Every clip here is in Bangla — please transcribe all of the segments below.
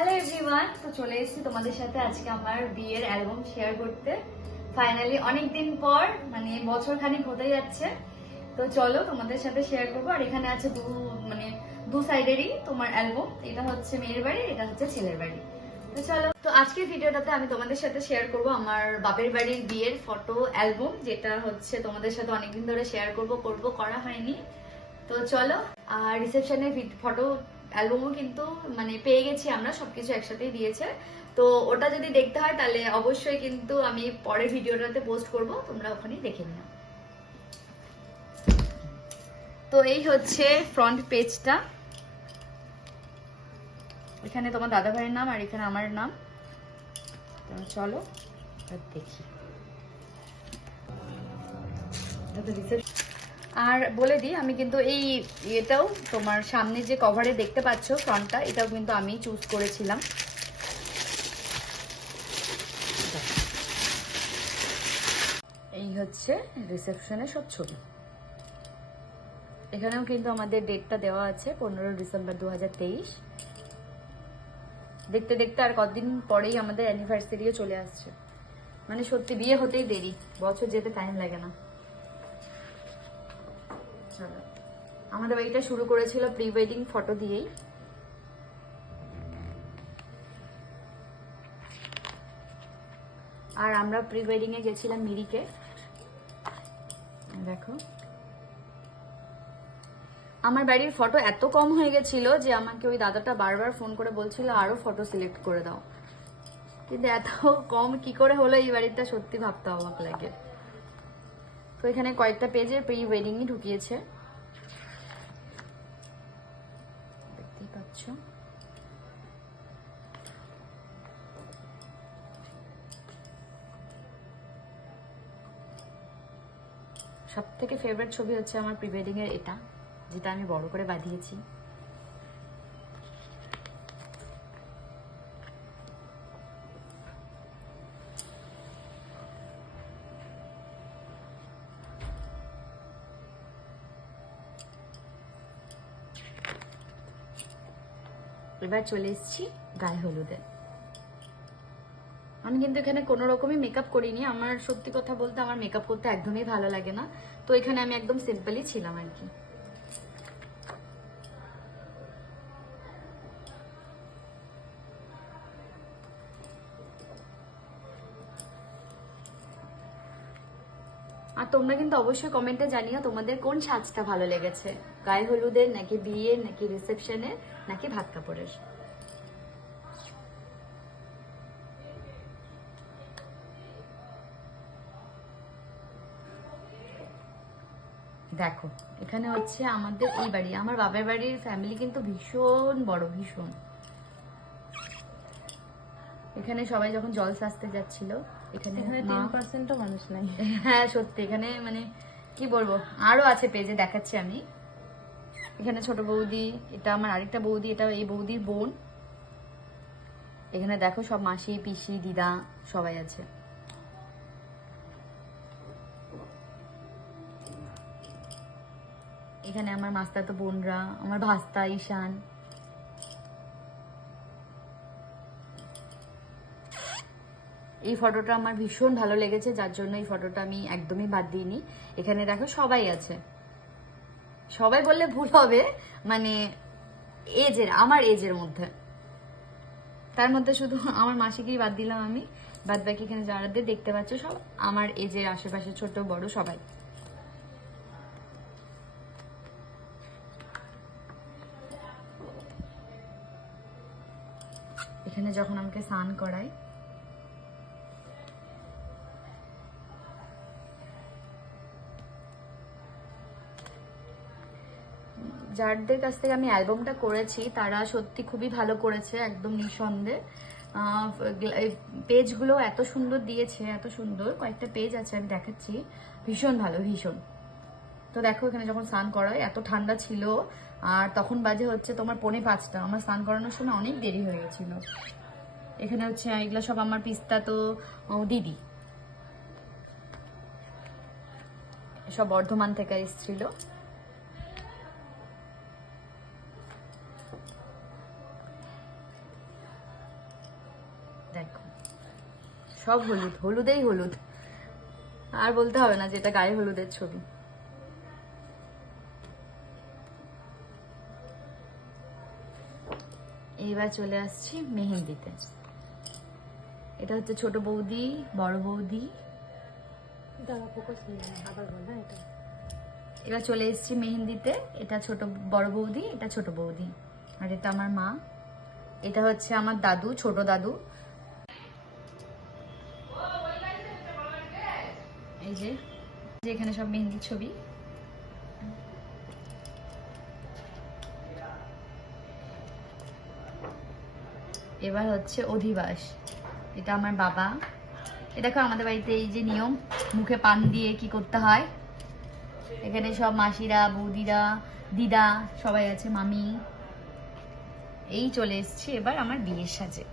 হ্যালো এভরিওয়ান, তো চলে এসেছি তোমাদের সাথে আজকে আমার বিয়ের অ্যালবাম শেয়ার করতে। ফাইনালি অনেকদিন পর, মানে বছর খানিক হতে যাচ্ছে, তো চলো তোমাদের সাথে শেয়ার করবো। আর এখানে আছে দু সাইডেরই তোমার অ্যালবাম। এটা হচ্ছে মেয়ের বাড়ি, এটা হচ্ছে ছেলের বাড়ি। তো চলো, তো আজকের ভিডিওটাতে আমি তোমাদের সাথে শেয়ার করব আমার বাপের বাড়ির বিয়ের ফটো অ্যালবাম, যেটা হচ্ছে তোমাদের সাথে অনেকদিন ধরে শেয়ার করা হয়নি। তো চলো, আর রিসেপশনের ফটো অ্যালবামও কিন্তু মানে পেয়ে গেছি আমরা, সবকিছু একসাথেই দিয়েছে। তো ওটা যদি দেখতে হয় তাহলে অবশ্যই কিন্তু আমি পরের ভিডিওটাতে পোস্ট করব, তোমরা ওখানেই দেখে নিও। তো এই হচ্ছে ফ্রন্ট পেজটা, এখানে তোমার দাদা ভাইয়ের নাম আর এখানে আমার নাম। চলো দেখি। আর বলে দিই, আমি কিন্তু এই এটাও তোমার সামনে যে কভারে দেখতে পাচ্ছ ফ্রন্টটা, এটাও কিন্তু আমি চুজ করেছিলাম। এই হচ্ছে রিসেপশনের সব ছবি। এখানেও কিন্তু আমাদের ডেটটা দেওয়া আছে 15 ডিসেম্বর 2023। দেখতে দেখতে আর কতদিন পরেই আমাদের অ্যানিভার্সারিও চলে আসছে। মানে সত্যি বিয়ে হতেই দেরি, বছর যেতে টাইম লাগে না। চলো, আমাদের বাড়িটা শুরু করেছিল প্রি ওয়েডিং ফটো দিয়েই। আর আমরা প্রি ওয়েডিং এ গেছিলাম মিরিকে। দেখো, আমার বাড়ির ফটো এত কম হয়ে গেছিল যে আমাকে ওই দাদাটা বারবার ফোন করে বলছিল আরো ফটো সিলেক্ট করে দাও, কিন্তু এত কম কি করে হলো এই বাড়িটা, সত্যি ভাবতে অবাক লাগে। তো এখানে কয়েকটা পেজে প্রি ওয়েডিংই ঢুকিয়েছে, দেখতেই পাচ্ছ। সব থেকে ফেভারিট ছবি হচ্ছে আমার প্রি ওয়েডিং এর এটা, যেটা আমি বড় করে বাঁধিয়েছি। এবার চলে এসেছি গায়ে হলুদে। আমি কিন্তু এখানে কোনো রকমই মেকআপ করিনি, আমার সত্যি কথা বলতে আমার মেকআপ করতে একদমই ভালো লাগে না। তো এখানে আমি একদম সিম্পলই ছিলাম আর কি। আর তোমরা কিন্তু অবশ্যই কমেন্টে জানিও তোমাদের কোন সাজটা ভালো লেগেছে, গায়ে হলুদের নাকি বিয়ের নাকি রিসেপশনের নাকি ভাত কাপড়ের। দেখো, এখানে হচ্ছে আমাদের এই বাড়ি, আমার বাবার বাড়ির ফ্যামিলি কিন্তু ভীষণ বড়, ভীষণ। এখানে সবাই যখন জল সাজতে যাচ্ছিল, এখানে 10%ও মানুষ নাই। হ্যাঁ সত্যি, এখানে মানে কি বলবো, আরো আছে পেজে দেখাচ্ছি আমি। এখানে ছোট বৌদি, এটা আমার আরেকটা বৌদি, এটা এই বৌদির বোন। এখানে দেখো সব মাসি পিসি দিদা সবাই আছে। এখানে আমার মাস্তাতো বোনরা, আমার ভাস্তা ঈশান। এই ফটোটা আমার ভীষণ ভালো লেগেছে, যার জন্য এই ফটোটা আমি একদমই বাদ দিইনি। এখানে দেখো সবাই আছে, সবাই বললে ভুল হবে, মানে আমার এজের মধ্যে। তার মধ্যে শুধু আমার মাসিকেই বাদ দিলাম আমি, বাদ বাকি এখানে যারাদের দেখতে পাচ্ছ সব আমার এজের আশেপাশে, ছোট বড় সবাই। এখানে যখন আমাকে স্নান করায়, যাদের কাছ থেকে আমি অ্যালবামটা করেছি তারা সত্যি খুবই ভালো করেছে, একদম নিঃসন্দেহে। পেজগুলো এত সুন্দর দিয়েছে, এত সুন্দর। কয়েকটা পেজ আছে আমি দেখাচ্ছি, ভীষণ ভালো, ভীষণ। তো দেখো, এখানে যখন স্নান করায় এত ঠান্ডা ছিল, আর তখন বাজে হচ্ছে তোমার 4:45, আমার স্নান করানোর সময় অনেক দেরি হয়ে গেছিল। এখানে হচ্ছে এগুলো সব আমার পিস্তা তো দিদি, সব বর্ধমান থেকে এসেছিল। দেখো সব হলুদ, হলুদেই হলুদ, আর বলতে হবে না যে এটা গায়ে হলুদের ছবি। এইবার চলে আসছি মেহেন্দিতে। এটা হচ্ছে ছোট বৌদি, বড় বৌদি। এবার চলে এসেছি মেহেন্দিতে। এটা ছোট বড় বৌদি, এটা ছোট বৌদি, আর এটা আমার মা, এটা হচ্ছে আমার দাদু, ছোট দাদু। এই যে এখানে সব মেহেন্দির ছবি। এবার হচ্ছে অধিবাস, এটা আমার বাবা। এ দেখো আমাদের বাড়িতে এই যে নিয়ম, মুখে পান দিয়ে কি করতে হয়। এখানে সব মাসিরা, বৌদিরা, দিদা সবাই আছে, মামি। এই চলে এসেছি এবার আমার বিয়ের সাজে।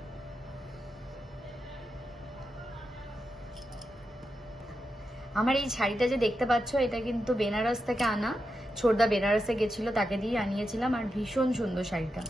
আমার এই শাড়িটা যে দেখতে পাচ্ছ, এটা কিন্তু বেনারস থেকে আনা। ছোটদা বেনারসে গেছিল, তাকে দিয়ে আনিয়েছিলাম, আর ভীষণ সুন্দর শাড়িটা।